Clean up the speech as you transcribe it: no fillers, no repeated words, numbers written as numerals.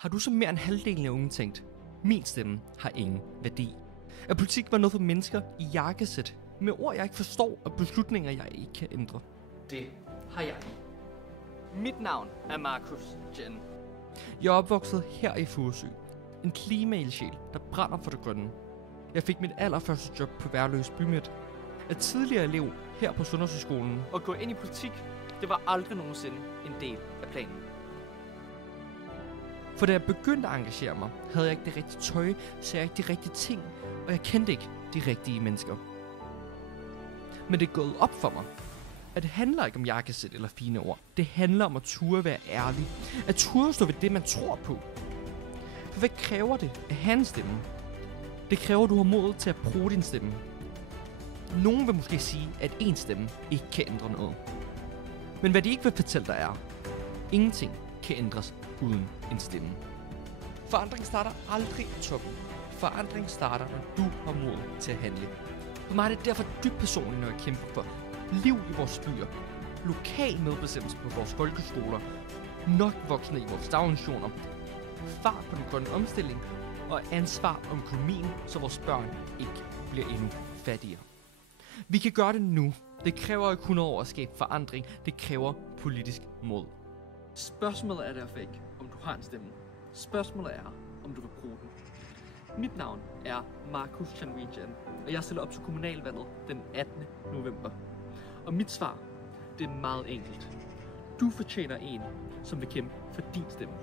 Har du som mere end halvdelen af unge tænkt, min stemme har ingen værdi? At politik var noget for mennesker i jakkesæt, med ord jeg ikke forstår og beslutninger jeg ikke kan ændre. Det har jeg. Mit navn er Marcus Jen. Jeg er opvokset her i Furesø. En klimaildsjæl, der brænder for det grønne. Jeg fik mit allerførste job på Værløs Bymidt. Er tidligere elev her på Sundhedshøjskolen. At gå ind i politik, det var aldrig nogensinde en del af planen. For da jeg begyndte at engagere mig, havde jeg ikke det rigtige tøj, så jeg ikke de rigtige ting, og jeg kendte ikke de rigtige mennesker. Men det er gået op for mig, at det handler ikke om jakkesæt eller fine ord. Det handler om at turde være ærlig. At turde stå ved det, man tror på. For hvad kræver det at have en stemme? Det kræver, at du har mod til at bruge din stemme. Nogen vil måske sige, at en stemme ikke kan ændre noget. Men hvad de ikke vil fortælle dig er, ingenting kan ændres uden en stemme. Forandring starter aldrig i toppen. Forandring starter, når du har mod til at handle. For mig er det derfor dybt personligt, når jeg kæmper for liv i vores byer, lokal medbestemmelse på vores folkeskoler, nok voksne i vores daginstitutioner, fart på den grønne omstilling og ansvar om økonomien, så vores børn ikke bliver endnu fattigere. Vi kan gøre det nu. Det kræver ikke 100 år at skabe forandring. Det kræver politisk mod. Spørgsmålet er derfor ikke, om du har en stemme. Spørgsmålet er, om du vil bruge den. Mit navn er Marcus Jen, og jeg stiller op til kommunalvalget den 18. november. Og mit svar, det er meget enkelt. Du fortjener en, som vil kæmpe for din stemme.